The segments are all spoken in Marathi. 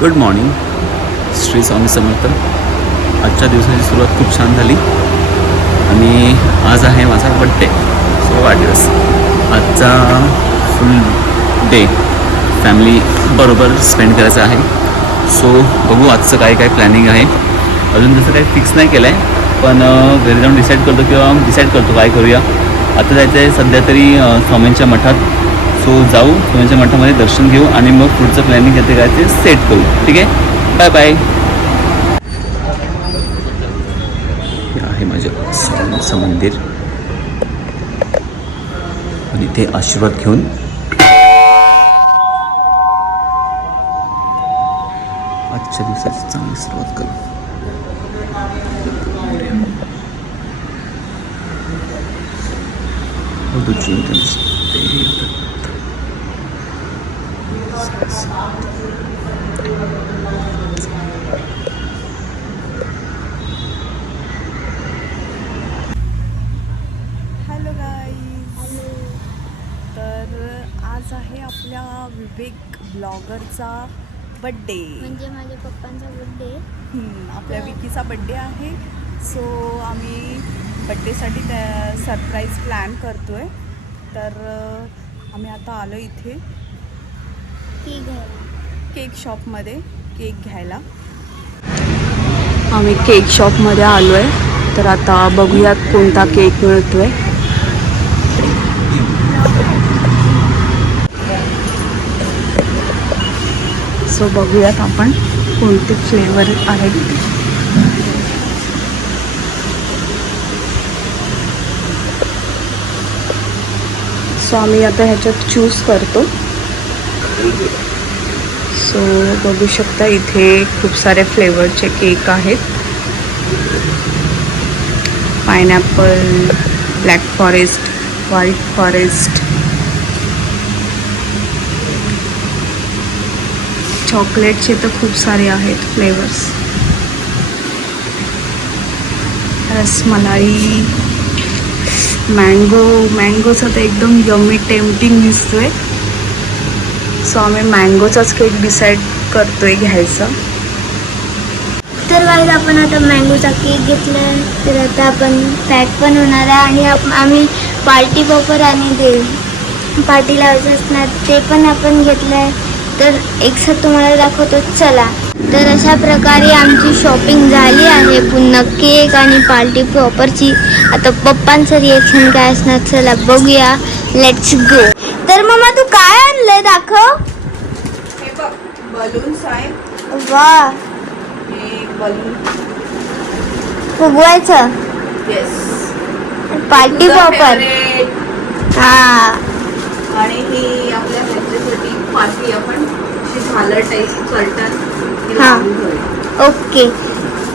Good morning. श्री स्वामी समर्थ. आजच्या दिवसाची सुरुवात खूप छान झाली आणि आज आहे माझा बड्डे. सो वाढदिवस. आजचा फुल डे फॅमिली बरोबर स्पेंड करायचा आहे. सो बघू आजचं काय काय प्लॅनिंग आहे. अजून तसं काही फिक्स नाही केलं आहे, पण घरी जाऊन डिसाईड करतो काय करूया. आता जायचं आहे सध्या तरी स्वामींच्या मठात. सो जाऊ स्वामींच्या मठामध्ये दर्शन घेऊ आणि मग पुढचं प्लॅनिंग येते काय ते सेट करू. ठीक आहे, बाय बाय. हे आहे माझं स्वामींचं मंदिर आणि इथे आशीर्वाद घेऊन आजच्या दिवसाची चांगली सुरुवात करू. Hello guys. तर आज आहे आपल्या विवेक ब्लॉगरचा बड्डे. म्हणजे माझ्या पप्पांचा बड्डे. आपल्या विकीचा बड्डे आहे. सो आम्ही बड्डेसाठी त्या सरप्राईज प्लॅन करतो आहे. तर आम्ही आता आलो इथे केक शॉपमध्ये केक घ्यायला. आम्ही केक शॉपमध्ये आलो आहे. तर आता बघूयात कोणता केक मिळतो आहे. सो बघूयात आपण कोणते फ्लेवर आहेत. सो आम्ही आता ह्याच्यात चूज करतो. सो बघू शकता इथे खूप सारे फ्लेवरचे केक आहेत. Pineapple, black forest, white forest, चॉकलेटचे तर खूप सारे आहेत फ्लेवर्स. रसमलाई, मँगोचा तर एकदम यम्मी टेम्पटिंग दिसतोय. सो आम्ही मँगोचाच केक डिसाईड करतोय घ्यायचा. तर गाईज आपण आता मँगोचा केक घेतला आहे. तर आता आपण पॅक पण होणार आहे आणि आम्ही पार्टी पॉपर आणि ते पार्टी लावायचं असणार ते पण आपण घेतलं आहे. तर एकसाथ तुम्हाला दाखवतो, चला. तर अशा प्रकारे आमची शॉपिंग झाली आहे पुन्हा केक आणि पार्टी पॉपरची. आता पप्पांचं रिएक्शन काय असणार चला बघूया. Let's go. तर मम्मा तू काय आणलंय दाखव. हे बघ बलून्स आहे. वा, हे बलून फुगवायचं. येस. Party popper. हा. आणि ही आपल्या ह्याच्यासाठी पार्टी आपण झालर टाईप कर्टन. हा, ओके.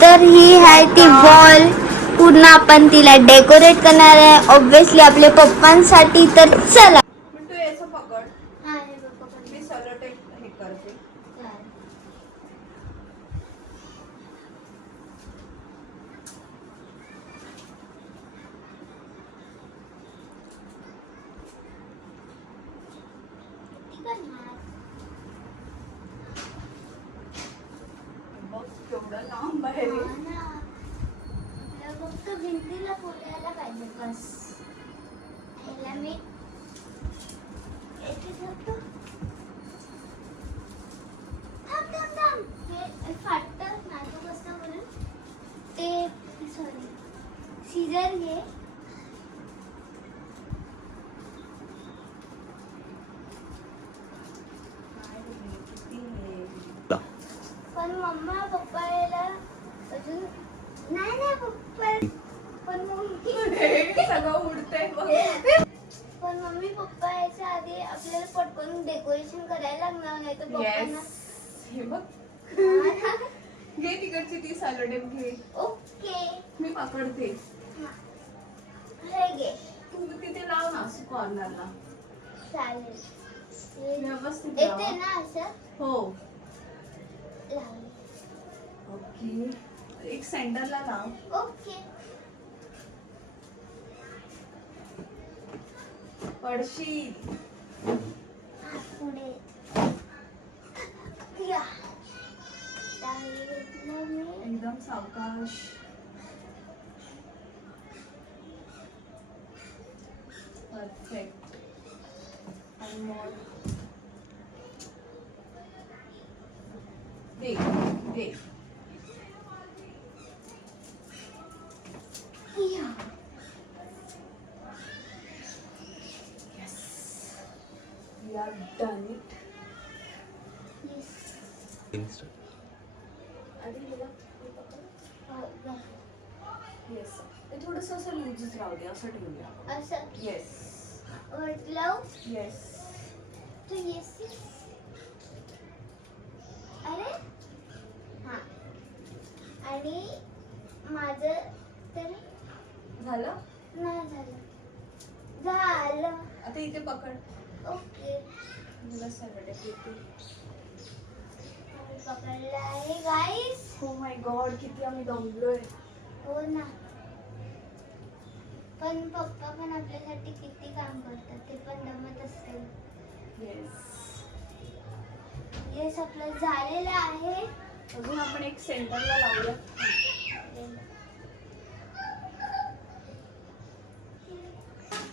तर ही आहे ती वॉल. पूर्ण आपण तिला डेकोरेट करणार आहे ऑब्विसली आपल्या पप्पांसाठी. तर चला. तू याचं पकड. मी सॅलो टाईप हे करते. बघ केवढं लांब आहे. फक्त भिंतीला फोडायला पाहिजे बस. ह्याला मी येथे ठेवतो. थांब. हे फाटतं नाजूक असतं म्हणून ते सॉरी सीझर घे. पण मम्मा पप्पा यायला अजून नाही पप्पा. पण मम्मी सगळं उडतंय बघ. पण मम्मी पप्पा यायच्या आधी आपल्याला पटकन डेकोरेशन करायला लागणार नाही तर पप्पांना. हे बघ घे तिकडची ती सॅलोटेप घे. ओके, मी पकडते. हे घे. तू तिथे लाव ना कॉर्नरला. चालेल. व्यवस्थित येते ना असं. हो. लाव. ओके, एक सेंटरला लाव. ओके. पडशील. पुढे या. सावकाश. परफेक्ट. आणि मग दे दे. We are done it. Yes. ते थोडंसं असं लूजच राहू दे, असं ठेवूया. असं येस म्हटलं येस. तू येस. अरे हा. आणि माझं तरी झालं. नाही झालं. झालं. आता इथे पकड. ओके. तुला सॅटर्डे पकडलं आहे गाईस. हो माय गॉड, किती आम्ही दमलोय. हो ना. पण पप्पा पण आपल्यासाठी किती काम करतात, ते पण दमत असतील. येस. येस आपलं झालेलं आहे. अजून आपण एक सेंटरला लावूया.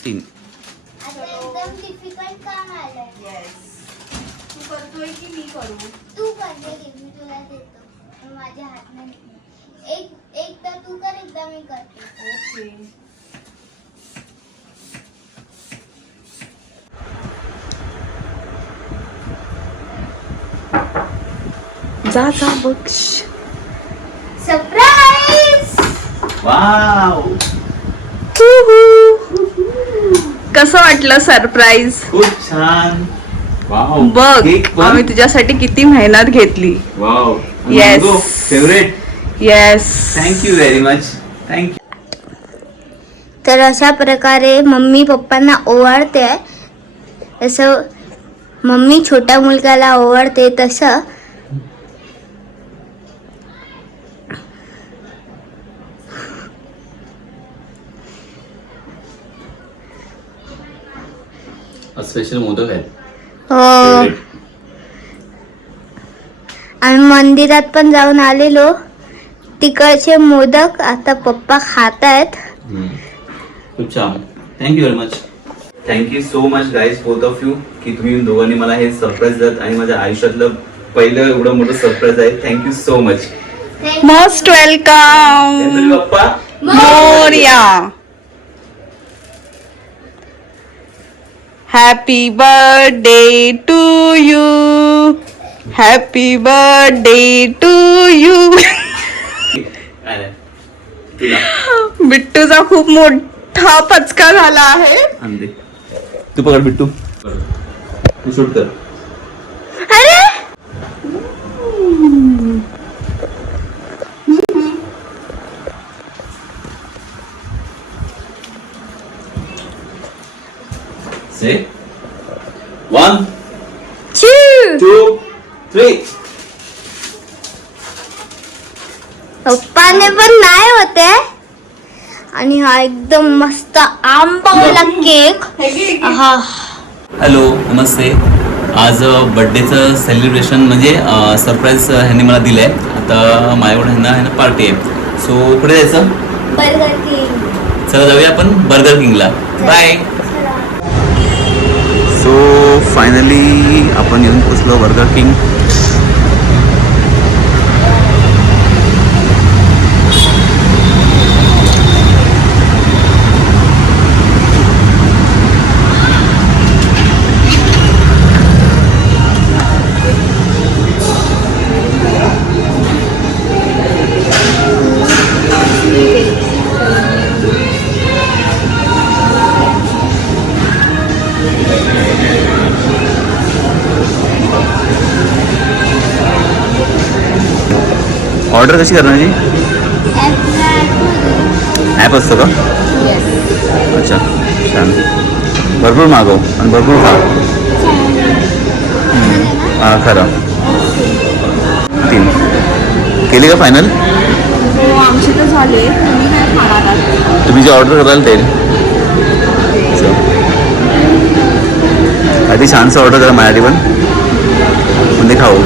तीन. आता एकदम डिफिकल्ट काम आलंय. येस. तू करतोय की मी करू? तू करते की मी तुला देतो. पण माझ्या हात नाही. एकदा तू कर, एकदा मी करते. ओके. जा जा बघ. सरप्राईज. वाव, कसं वाटलं सरप्राईज? खूप छान. वाव, बघ केक पण. आम्ही तुझ्यासाठी किती मेहनत घेतली. Wow. Yes. Favourite. Yes. Thank you very much. Thank you. तर अशा प्रकारे मम्मी पप्पांना ओवाळते. असं मम्मी छोट्या मुलगाला ओवाळते तसं स्पेशल मोदक आहेत. हो. Favorite. आम्ही मंदिरात पण जाऊन आलेलो. तिकडचे मोदक आता पप्पा खात आहेत. खूप छान. Thank you very much. Thank you so much guys, both of you, की तुम्ही दोघांनी मला हे सरप्राईज देत आणि माझ्या आयुष्यातलं पहिलं एवढं मोठं सरप्राईज आहे. Thank you so much. Most welcome. Ganpati Bappa Morya. Happy birthday to you. Happy birthday to you. काय नाही. तुला बिट्टूचा खूप मोठा पचका झाला आहे. आण दे. तू पकड बिट्टू. तू शूट कर. अरे से 1 चू. 2 3. पप्पाने पण नाही होते. आणि हा एकदम मस्त आंबावाला केक. हा हॅलो, नमस्ते. आज बड्डेचं सेलिब्रेशन म्हणजे सरप्राईज ह्यांनी मला दिलं आहे. आता माझ्याकडे ह्यांना पार्टी आहे. सो कुठे जायचं? Burger king. चला जाऊया आपण बर्गर किंगला. बाय. सो फायनली आपण येऊन पोचलो बर्गर किंग. ऑर्डर कशी करण्याची? ॲप असतं का? अच्छा, छान. भरपूर मागव आणि भरपूर खा. हां खरं. 3 केली का फायनल? हो, आमची तर झाली. तुम्ही काय खाणार आहात? तुम्ही जे ऑर्डर कराल ते आधी छानसं ऑर्डर करा माझ्यासाठी पण, म्हणजे खाऊ.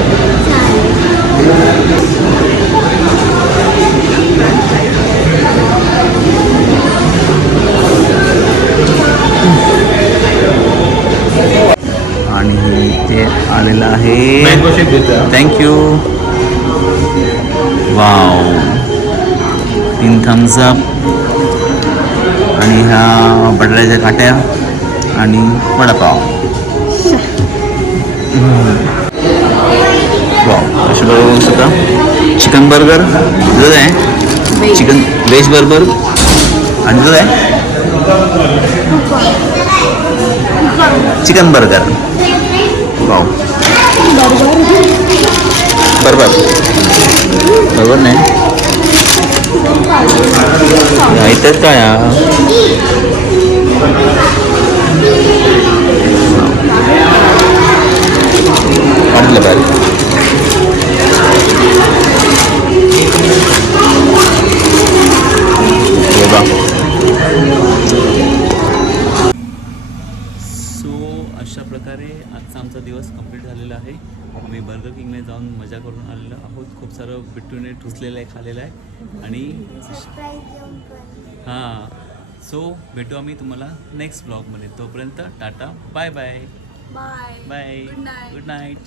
आलेला आहे. मँगो शेक देतो. थँक्यू. वाव, 3 थम्सअप आणि ह्या बटाट्याच्या काट्या आणि वडापाव. वाव, असे बघू शकता. चिकन बर्गर तुझं आहे, चिकन व्हेज बर्गर आणि तुझं आहे चिकन बर्गर. वाव, बरोबर बरोबर नाही तर काय वाटलं पाहिजे. सो अशा प्रकारे आजचा आमचा दिवस कंप्लीट झालेला आहे. आम्ही बर्गर किंगने जाऊन मजा करून आलेलो आहोत. खूप सारं बिट्टूने ठुसलेलं आहे, खाल्लेलं आहे. आणि हां, सो भेटू आम्ही तुम्हाला नेक्स्ट ब्लॉगमध्ये. तोपर्यंत tata, bye bye. Bye bye, good night. Good night.